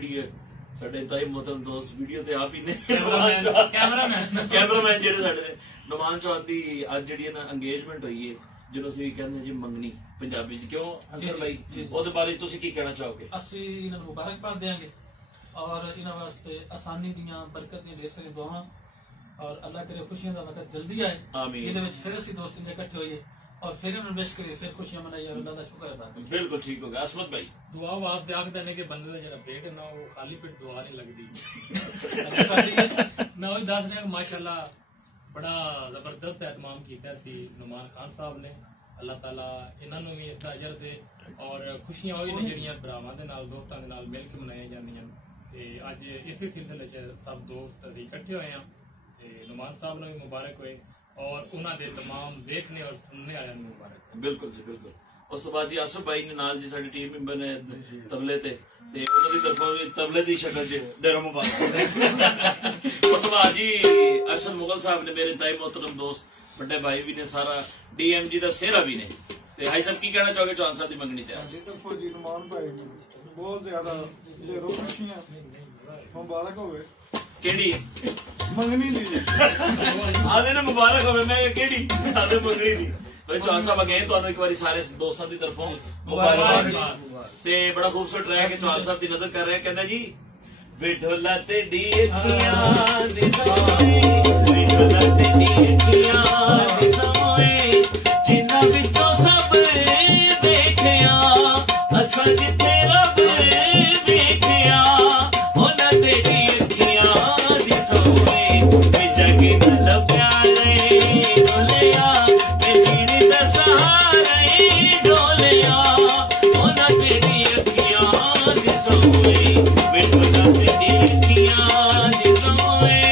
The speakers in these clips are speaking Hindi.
जी साडे ताई मोहतरम दोस्त वीडियो ते आप ही ने कैमरामैन जेडे साडे नुमान चौहान दी अज जी ना एंगेजमेंट हुई है जिन्हों असीं कहंदे जी मंगनी पंजाबी च क्यों अंसर भाई ओहदे बारे तुसीं की कहना चाहोगे? असीं इन्हां नूं मुबारकबाद देंगे और इन्हां वास्ते आसानी दियां बरकत दियां ढेर सारी दुआवां और अल्लाह करे खुशियां दा वक्त जल्दी आए। आमीन। इहदे विच फिर असीं दोस्त इकट्ठे होइए और फिर इन्हां नूं विश करिए फिर खुशियां मनाइए और अल्लाह दा शुक्र अदा करिए। बिल्कुल ठीक हो गया। असमत भाई दुआ वास्ते आखदे ने कि बंदे दा जेड़ा पेट ना वो खाली पेट दुआ नहीं लगदी। मैं वही दस रहा माशाअल्लाह बड़ा जबरदस्त एहतमाम किया सी नुमान खान साहब ने। अल्लाह ताला इन्हां नूं भी इसदा अजर दे और खुशियां होई ने जेहड़ियां भरावां दे नाल दोस्तां दे नाल मिल के मनाईयां जांदियां ते अज इसी सिलसिले च सब दोस्त असीं इकट्ठे होए हां ते नुमान साहब नूं भी मुबारक होए और उन्हां दे तमाम देखने और सुनने वालियां नूं मुबारक। बिल्कुल जी बिल्कुल। उस तो बाद जी आसिफ भाई ने नाल जी साडी टीम मेंबर ने तबले ते उन्हां दी तरफों भी तबले दी शक्ल च डेरा मुबारक। उस बाद जी अरशद मुगल साहब ने मेरे ताई मोहतरम दोस्त बड़े भाई भी ने सारा डीएमजी दा सेहरा भी ने ते हाई साहब की कहना चाहोगे चौहान साहब दी मंगनी ते? साडी तरफों जी नुमान भाई ने बहुत ज्यादा ढेरों खुशियां मुबारक होवे। केड़ी मंगनी दी आदे ने मुबारक होवे मैं केड़ी आदे मंगनी दी भाई चौहान साहब अगे तुहानू एक बारी सारे दोस्तां दी तरफों मुबारकबाद ते बड़ा खूबसूरत ट्रैक है चौहान साहब दी नजर कर रहे हैं। कहंदा जी विढोला ते डी अखियां दी सोए विढोला ते डी अखियां दी सोए जिन्हां विचों सब देखिया असां जिथे रब देखिया उन्हां ते डी अखियां दी सोए वे जग नाल प्यारे डोलिया वे जीने दा सहारे डोलिया उन्हां ते डी अखियां दी सोए विढोला ते डी अखियां दी सोए।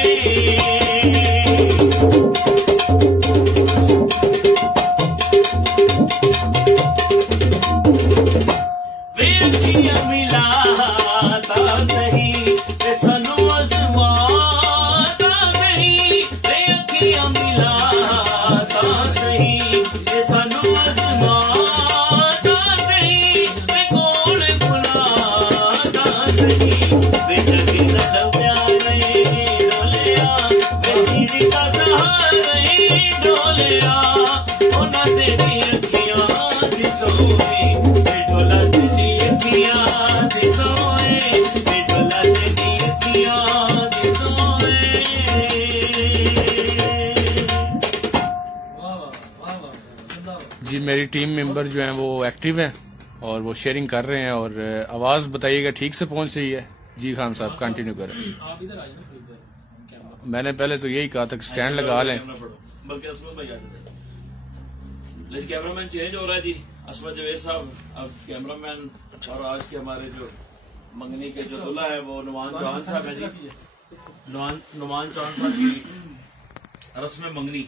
वे अखियां मिलाता सही ते सानू अज़माता सही वे अखियां मिलाता सही ते सानू अज़माता सही वे कोल बुलाता सही वे जग नाल प्यारे डोलिया वे जीने दा सहारे डोलिया उन्हां ते दी अखियां दी सोए विढोला ते दी अखियां दी सोए विढोला ते दी अखियां दी सोए। वाह वाह वाह वाह जिंदाबाद। जी मेरी टीम मेंबर जो हैं वो एक्टिव हैं और वो शेयरिंग कर रहे हैं और आवाज़ बताइएगा ठीक से पहुंच रही है? जी खान साहब कंटिन्यू करें। आप इधर आ जाना इधर कैमरा। मैंने पहले तो यही कहा था कि स्टैंड लगा लें। बल्कि असमत भाई आते थे लेकिन कैमरामैन चेंज हो रहा है जी। असमत जवेद साहब अब कैमरामैन और आज के हमारे जो मंगनी के जो दूल्हा है वो नुमान चौहान साहब है जी। नुमान चौहान साहब की रस्म मंगनी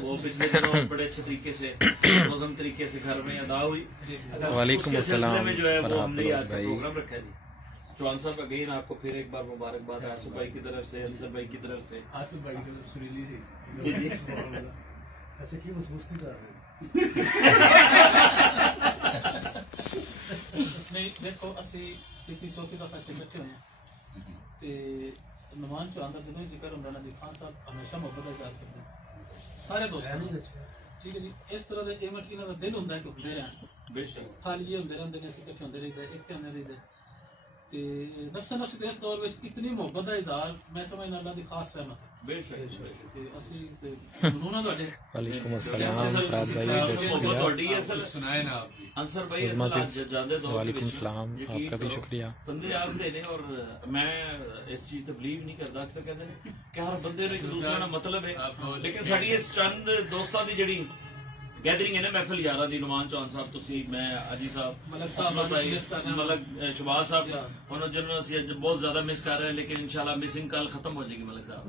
वो पिछले दिनों बड़े अच्छे तरीके से मुनज़्ज़म तरीके से घर में अदा हुई। वालेकुम उसके सिलसिले अस्सलाम में जो है वो फरहाद हमने आज का भाई। प्रोग्राम रखा है जी। चौहान साहब अगेन आपको फिर एक बार मुबारकबाद आसिफ भाई की तरफ से अंसर भाई की तरफ से। आसिफ भाई तो सुरीली थी। जी जी ऐसे क्यों मुस्कुरा रहे हैं? नहीं देखो असी किसी चौथी दफा इकट्ठे हुए हैं ते नुमान चौहान दा जिन्हों जिक्र हुंदा ना दी खान साहब हमेशा मोहब्बत दा इज़हार करदे सारे दोस्त ठीक है जी। इस तरह दे इवेंट इन्हां दा दिल हुंदा है कि हुंदे रहन बेशक खाली ये हुंदे रहंदे ने असीं इकट्ठे हुंदे रहिदा इक होंदे रहिदा ते नफ्स नफ्स इस दौर विच इतनी मोहब्बत दा इज़हार मैं समझना अल्लाह दी खास रहमत है बेशक ते असीं ते ममनून हां तुहाडे। वालेकुम अस्सलाम फरहाद भाई, सुनाए ना आप भी। अंसर भाई खिदमत असल जाते दौर वालेकुम सलाम, आपका भी शुक्रिया। बंदे आखते ने और मैं इस चीज ते बिलीव नहीं करता। अक्सर कहते हैं कि हर बंदे ने एक दूसरे का मतलब है लेकिन साड़ी इस चंद दोस्तां दी जेड़ी गैदरिंग है ना महफिल यारा दी नुमान चौहान साहब तुसी मैं अजी साहब असमत भाई मलक शबाज साहब उन्होंने जिन्होंने असी बहुत ज्यादा मिस कर रहे हैं लेकिन इंशाल्लाह मिसिंग कल खत्म हो जाएगी मलक साहब।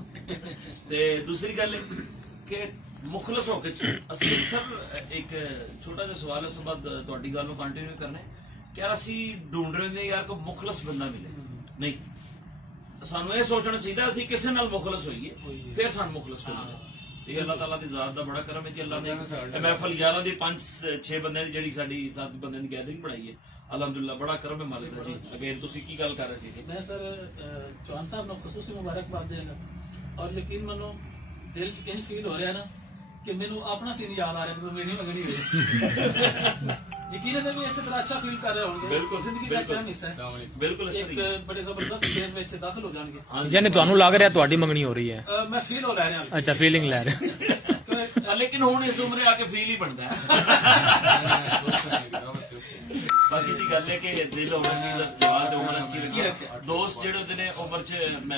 ते दूसरी गल है कि मुखलस होके असी सर एक छोटा सा सवाल है उस बाद तुहाडी गल नूं कंटिन्यू करना है कि यार असी ढूंढ रहे हैं यार कोई मुखलस बंदा मिले नहीं सानू ये सोचना चाहिए असी किसी नाल मुखलस होइए फिर सानू मुखलस होना ਇਹ ਅੱਲਾਹ ਤਾਲਾ ਦੀ ਜ਼ਾਤ ਦਾ ਬੜਾ ਕਰਮ ਹੈ ਜੀ। ਅੱਲਾਹ ਨੇ महफिल 11 ਦੀ 5-6 ਬੰਦਿਆਂ ਦੀ ਜਿਹੜੀ ਸਾਡੀ 7 ਬੰਦਿਆਂ ਦੀ ਗੈਦਰਿੰਗ ਬਣਾਈ ਹੈ, ਅਲਹਮਦੁਲਿਲਾ ਬੜਾ ਕਰਮ ਹੈ ਮਾਲਿਕ ਦਾ ਜੀ। ਅਗੇਨ ਤੁਸੀਂ ਕੀ ਗੱਲ ਕਰ ਰਹੇ ਸੀ? मैं सर चौहान साहब ने खसूसी मुबारकबाद देना और यकीन मनो दिल च इंज फील हो रहा है ना कि मैनू अपना सीन याद आ रहा है तो मेरी मंगनी हुई। यकीन है कि इस तरह अच्छा फील कर रहे होंगे। बिल्कुल, जिंदगी का अहम हिस्सा है। बिल्कुल इस एक तरीके बड़े जबरदस्त फेज ਵਿੱਚ ਦਾਖਲ ਹੋ ਜਾਣਗੇ। यानी ਤੁਹਾਨੂੰ ਲੱਗ ਰਿਹਾ ਤੁਹਾਡੀ ਮੰਗਣੀ ਹੋ ਰਹੀ ਹੈ? मैं फील हो रहा है। अच्छा, फीलिंग ले रहे हैं। लेकिन हुण इस उम्रे आके फील ही बनता है। बाकी दी गल है कि दिल होना चाहिए, जवान उम्र की रखिया। दोस्त जेडे होंदे ने उम्र च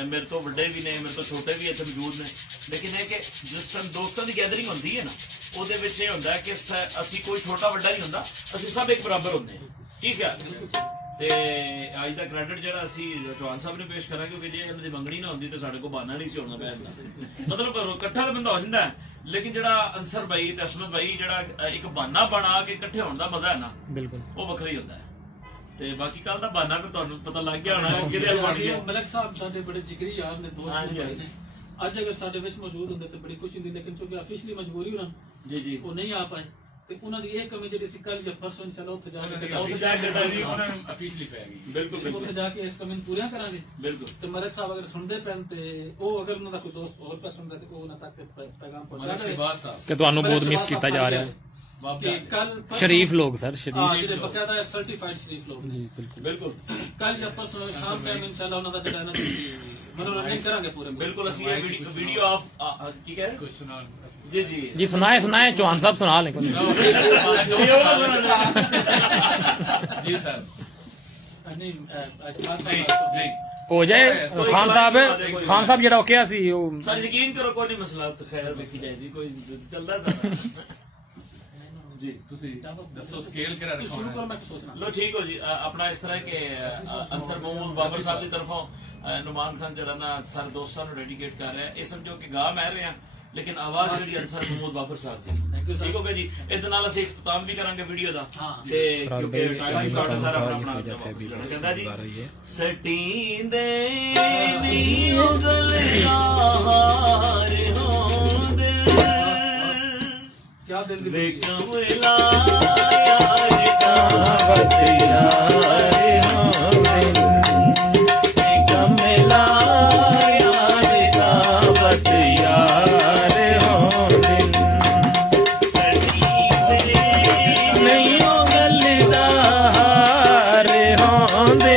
मेरे तो बड़े भी ने, मेरे तो छोटे भी इत्थे मौजूद ने, लेकिन है कि जिस टाइम दोस्तों की गैदरिंग होंदी है ना, ਉਹਦੇ ਵਿੱਚ ਇਹ ਹੁੰਦਾ ਹੈ ਕਿ ਅਸੀਂ ਕੋਈ ਛੋਟਾ ਵੱਡਾ ਨਹੀਂ ਹੁੰਦਾ, ਅਸੀਂ ਸਭ ਇੱਕ ਬਰਾਬਰ ਹੁੰਦੇ ਹਾਂ। ਕੀ ਖਿਆਲ ਤੇ ਅੱਜ ਦਾ ਕ੍ਰੈਡਿਟ ਜਿਹੜਾ ਅਸੀਂ ਚੌਹਾਨ ਸਾਹਿਬ ਨੇ ਪੇਸ਼ ਕਰਾਂਗੇ ਕਿ ਜੇ ਇਹਨਾਂ ਦੀ ਮੰਗਣੀ ਨਾ ਹੁੰਦੀ ਤੇ ਸਾਡੇ ਕੋਲ ਬਹਾਨਾ ਨਹੀਂ ਸੀ ਹੋਣਾ ਪੈਂਦਾ। ਮਤਲਬ ਇਕੱਠਾ ਤਾਂ ਬੰਦਾ ਹੋ ਜਾਂਦਾ ਹੈ, ਲੇਕਿਨ ਜਿਹੜਾ ਅੰਸਰ ਭਾਈ ਤੇ ਅਸਮਤ ਭਾਈ ਜਿਹੜਾ ਇੱਕ ਬਹਾਨਾ ਬਣਾ ਕੇ ਇਕੱਠੇ ਹੋਣ ਦਾ ਮਜ਼ਾ ਹੈ ਨਾ, ਬਿਲਕੁਲ ਉਹ ਵੱਖਰਾ ਹੀ ਹੁੰਦਾ ਹੈ। ਤੇ ਬਾਕੀ ਕੱਲ ਦਾ ਬਹਾਨਾ ਫਿਰ ਤੁਹਾਨੂੰ ਪਤਾ ਲੱਗ ਗਿਆ ਹੋਣਾ ਕਿਹਦੇ ਨਾਲ ਬਣ ਗਿਆ। ਮਲਕ ਸਾਹਿਬ ਸਾਡੇ ਬੜੇ ਜਿਗਰੀ ਯਾਰ ਨੇ, ਦੋਸਤ ਨੇ। ਅੱਜ ਅਗਰ ਸਾਡੇ ਵਿੱਚ ਮੌਜੂਦ ਹੁੰਦੇ ਤੇ ਬੜੀ ਖੁਸ਼ੀ ਹੁੰਦੀ, ਲੇਕਿਨ ਕਿਉਂਕਿ ਆਫੀਸ਼ੀਅਲੀ ਮਜਬੂਰੀ ਉਹਨਾਂ ਜੀ ਜੀ ਉਹ ਨਹੀਂ ਆ ਪਾਏ ਤੇ ਉਹਨਾਂ ਦੀ ਇਹ ਕਮੀ ਜਿਹੜੀ ਸੀ ਕੱਲ ਜਾਂ ਪਰਸੋਂ ਇਨਸ਼ਾਅੱਲਾ ਉੱਥੇ ਜਾ ਕੇ ਬਿਲਕੁਲ ਉੱਥੇ ਜਾ ਕੇ ਇਸ ਕਮੀ ਨੂੰ ਪੂਰੀਆਂ ਕਰਾਂਗੇ। ਬਿਲਕੁਲ। ਤੇ ਮਲਕ ਸਾਹਿਬ ਅਗਰ ਸੁਣਦੇ ਪੈਣ ਤੇ ਉਹ ਅਗਰ ਉਹਨਾਂ ਦਾ ਕੋਈ ਦੋਸਤ ਹੋਰ ਪਸੰਦ ਹੈ ਤੇ ਉਹ ਉਹਨਾਂ ਤੱਕ ਪੈਗਾਮ ਪਹੁੰਚਾ ਦੇ ਕਿ ਤੁਹਾਨੂੰ ਬਹੁਤ ਮਿਸ ਕੀਤਾ ਜਾ ਰਿਹਾ ਹੈ। ਕੱਲ शरीफ लोग सर, शरीफ बकायदा सर्टिफाइड शरीफ लोग जी बिल्कुल बिल्कुल। कल या परसों शाम टाइम इंशाल्लाह ਉਹਨਾਂ ਦਾ ਜਿਹੜਾ ਨਾ मनोरंजन करेंगे पूरे। बिल्कुल ਅਸੀਂ ਇਹ ਵੀਡੀਓ ਆਫ ਕੀ ਕਹੇ ਕੁਝ ਸੁਣਾ जी जी जी सुनाए सुनाए चौहान साहब सुना लें जी सर। हो जाए खान साहब ਜਿਹੜਾ ਕਿਹਾ ਸੀ ਉਹ ਸਰ ਯਕੀਨ ਕਰੋ ਕੋਈ ਨਹੀਂ ਮਸਲਾ ਤਾਂ ਖੈਰ ਲਿਖੀ ਜਾਏਗੀ ਕੋਈ ਚੱਲਦਾ ਤਾਂ जी ਤੁਸੀਂ ਦੱਸੋ ਸਕੇਲ ਕਿਹੜਾ ਰੱਖਣਾ शुरू करो मैं सोचना लो ठीक हो जी। अपना इस तरह के अंसर मोहम्मद बाबर साहब की तरफों नुमान खान जरा ना सारे दोस्तों को डेडिकेट कर रहे हैं। ये समझो कि गा मैं रहे हैं लेकिन आवाज जी अंसर मोहम्मद बाबर साहब की ठीक हो गया जी। इहदे नाल असीं इख्तिताम भी करांगे वीडियो दा ते क्योंकि टाइम कार्ड सारा अपना कहंदा जी सटींदे नी गलियार होंदे क्या दिल वे कमला यार का बतियारे होंदे कमला यार का बतियारे होंदे सटींदे नहीं गलदार होंदे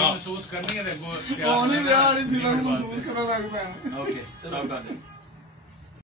महसूस करनी है देखो क्या महसूस करना लग पैना। ओके स्टॉप कर दे।